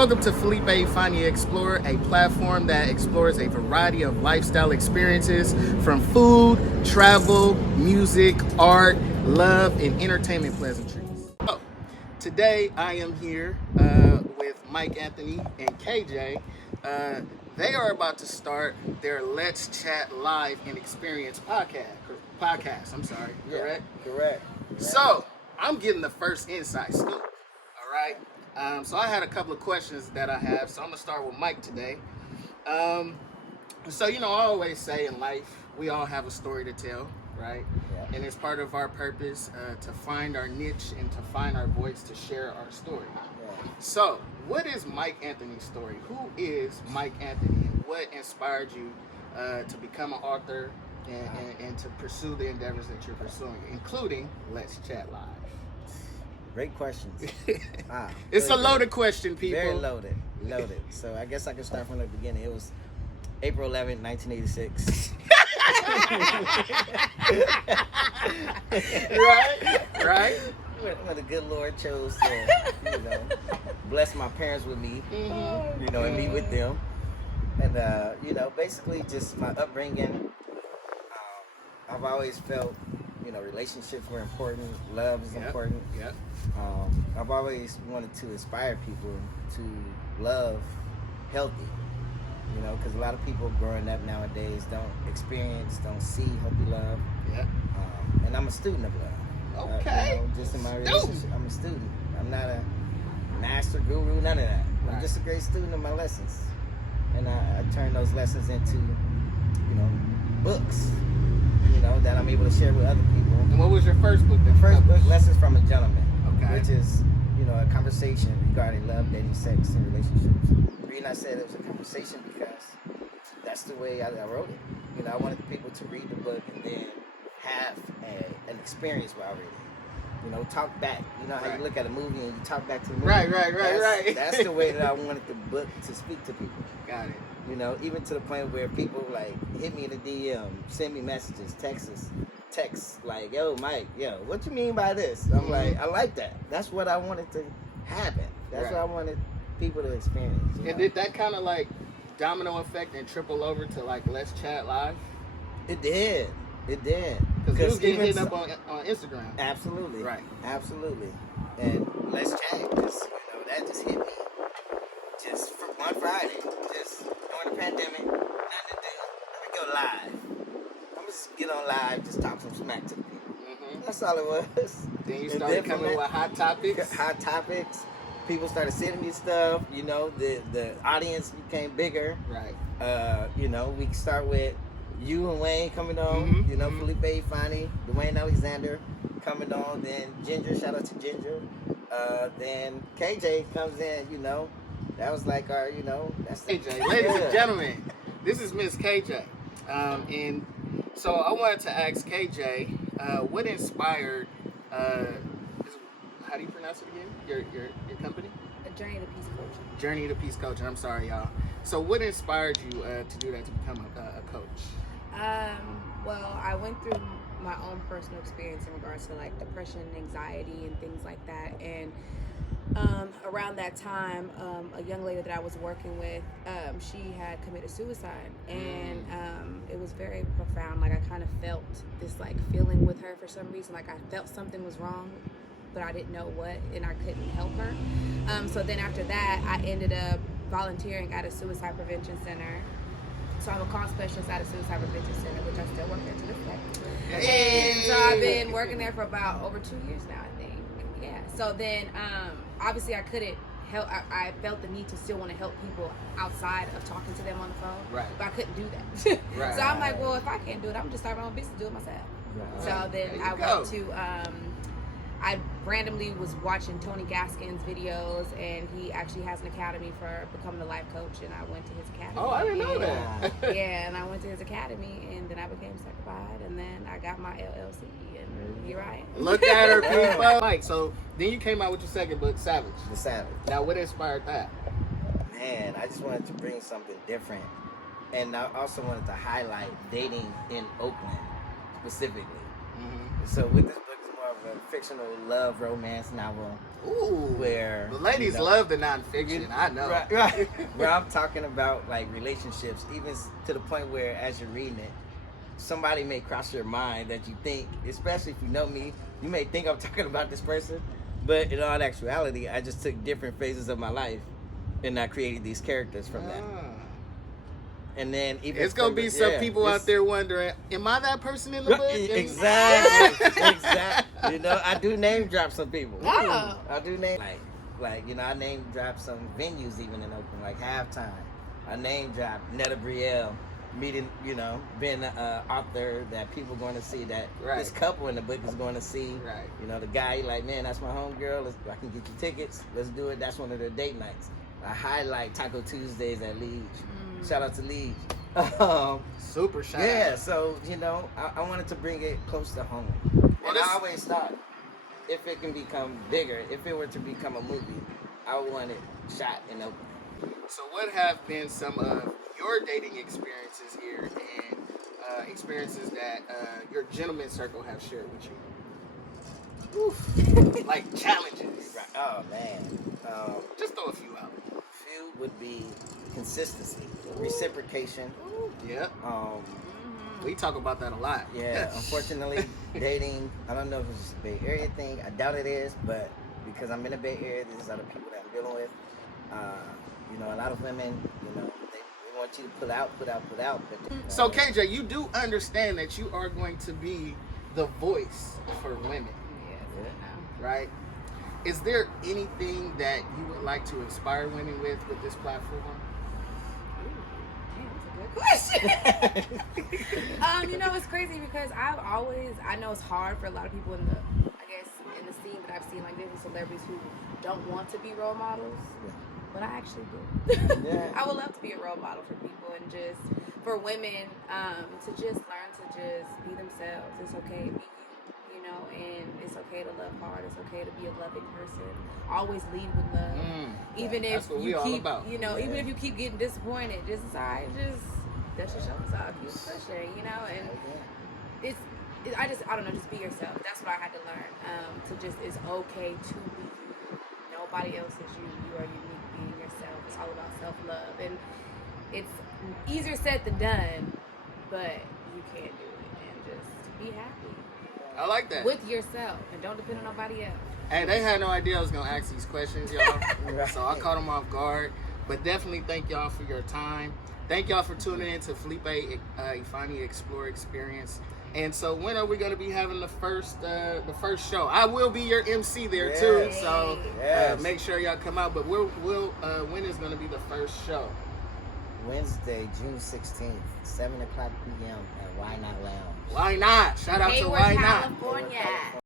Welcome to Phillipe Ephani Explorer, a platform that explores a variety of lifestyle experiences from food, travel, music, art, love, and entertainment pleasantries. So, today I am here with Mike Anthony and KJ. They are about to start their Let's Chat Live and Experience podcast. I'm sorry, correct? Correct. So, I'm getting the first inside scoop. All right. So I had a couple of questions that I have. So I'm gonna start with Mike today. So I always say in life we all have a story to tell, right? Yeah. And it's part of our purpose to find our niche and to find our voice to share our story. Yeah. So, what is Mike Anthony's story? Who is Mike Anthony, and what inspired you to become an author and to pursue the endeavors that you're pursuing, including Let's Chat Live? Great questions. It's a really loaded question, people. Very loaded. So I guess I can start from the beginning. It was April 11th, 1986. Right. When the good Lord chose to, bless my parents with me, and me with them. And, basically just my upbringing, I've always felt, relationships were important, love is important. Yep. I've always wanted to inspire people to love healthy, because a lot of people growing up nowadays don't see healthy love. Yeah. And I'm a student of love. Okay. Just in my relationship, I'm a student. I'm not a master guru, none of that. Right. I'm just a great student of my lessons. And I turn those lessons into, books, that I'm able to share with other people. And what was your first book? The first book, Lessons from a Gentleman, Okay. which is, a conversation regarding love, dating, sex, and relationships. The reason I said it was a conversation because that's the way I wrote it. I wanted people to read the book and then have an experience while reading. Talk back. How Right. you look at a movie and you talk back to the movie. Right. That's the way that I wanted the book to speak to people. Got it. Even to the point where people hit me in the DM, send me messages, texts like, "Yo, Mike, what you mean by this?" I'm like, I like that. That's what I wanted to happen. That's Right. what I wanted people to experience. And did that kind of domino effect and triple over to Let's Chat Live? It did. Because you was getting hit up on Instagram. Absolutely. Right. Absolutely. And Let's Chat, that just hit me just for one Friday, just during the pandemic, nothing to do. Let me go live. I'm just get on live, just talk some smack to the people. Mm-hmm. That's all it was. Then you started coming with hot topics. Hot topics. People started sending me stuff. The audience became bigger. Right. We can start with you and Wayne coming on. Phillipe Ephani, Dwayne Alexander coming on. Then Ginger, shout out to Ginger. Then KJ comes in. That was like our, that's the KJ, ladies and gentlemen, this is Miss KJ. And so I wanted to ask KJ, what inspired, how do you pronounce it again? Your company? Journey to Peace Coaching. Journey to Peace Coaching. I'm sorry, y'all. So what inspired you to do that, to become a coach? Well, I went through my own personal experience in regards to depression, anxiety, and things like that. And around that time, a young lady that I was working with, she had committed suicide, and it was very profound. I kind of felt this feeling with her for some reason. I felt something was wrong, but I didn't know what, and I couldn't help her. So then after that, I ended up volunteering at a suicide prevention center. So I'm a call specialist at a suicide prevention center, which I still work there to this day. Hey. And so I've been working there for about over 2 years now, I think. Yeah. So then, obviously I couldn't help. I felt the need to still want to help people outside of talking to them on the phone. Right. But I couldn't do that. Right. So I'm like, well, if I can't do it, I'm just start my own business, do it myself. Right. So then I went to, I randomly was watching Tony Gaskin's videos, and he actually has an academy for becoming a life coach, and I went to his academy. Oh, I didn't know that. Yeah, and I went to his academy, and then I became certified, and then I got my LLC, and here I am. Look at her, people. Mike, so then you came out with your second book, Savage. The Savage. Now, what inspired that? Man, I just wanted to bring something different. And I also wanted to highlight dating in Oakland specifically. Mm-hmm. So with this book, it's more of of a fictional love romance novel. Ooh, where the ladies love the nonfiction. I know. Right. Where I'm talking about like relationships, even to the point where as you're reading it, somebody may cross your mind that you think, especially if you know me, you may think I'm talking about this person, but in all actuality, I just took different phases of my life and I created these characters from that. And then even it's gonna be some people out there wondering, am I that person in the book? Exactly. Exactly. You know, I do name drop some people. Oh. I do name like you know, I name drop some venues even in Oakland, like Halftime. I name drop Netta Brielle, meeting, you know, being an author that people going to see, that this couple in the book is going to see. Right. You know, the guy like, man, that's my homegirl. I can get you tickets. Let's do it. That's one of their date nights. I highlight Taco Tuesdays at Liege. Shout out to Liege. Super shout out. Yeah, so, you know, I wanted to bring it close to home. Well, and I always thought, if it can become bigger, if it were to become a movie, I would want it shot in Oakland. So what have been some of your dating experiences here and experiences that your gentleman circle have shared with you? Oof. Like challenges. Right. Oh, man. Just throw a few out. Few would be consistency, reciprocation. Yeah. We talk about that a lot. Yeah, unfortunately, dating, I don't know if it's just a Bay Area thing. I doubt it is, but because I'm in the Bay Area, these are the people that I'm dealing with. You know, a lot of women, you know, they want you to put out. But, so, KJ, you do understand that you are going to be the voice for women, right? Is there anything that you would like to inspire women with this platform? Question. You know, it's crazy because I know it's hard for a lot of people in the scene that I've seen, like different celebrities who don't want to be role models, but I actually do. Yeah. I would love to be a role model for people and just for women to just learn to just be themselves. It's okay to be you know, and it's okay to love hard. It's okay to be a loving person. Always lead with love. Even if you keep, you know, even if you keep getting disappointed, just decide, that's your show. So I'll keep pushing, you know, and I don't know, just be yourself. That's what I had to learn. It's okay to be you. Nobody else is you. You are unique being yourself. It's all about self-love. And it's easier said than done, but you can do it. And just be happy. I like that. With yourself. And don't depend on nobody else. Hey, they had no idea I was going to ask these questions, y'all. So I caught them off guard. But definitely thank y'all for your time. Thank y'all for tuning in to Phillipe Ephani Explore Experience. And so when are we going to be having the first show? I will be your MC there too. So make sure y'all come out. But when is going to be the first show? Wednesday, June 16th, 7 o'clock p.m. at Why Not Lounge. Why Not? Shout out Hayward, to Why Not. California.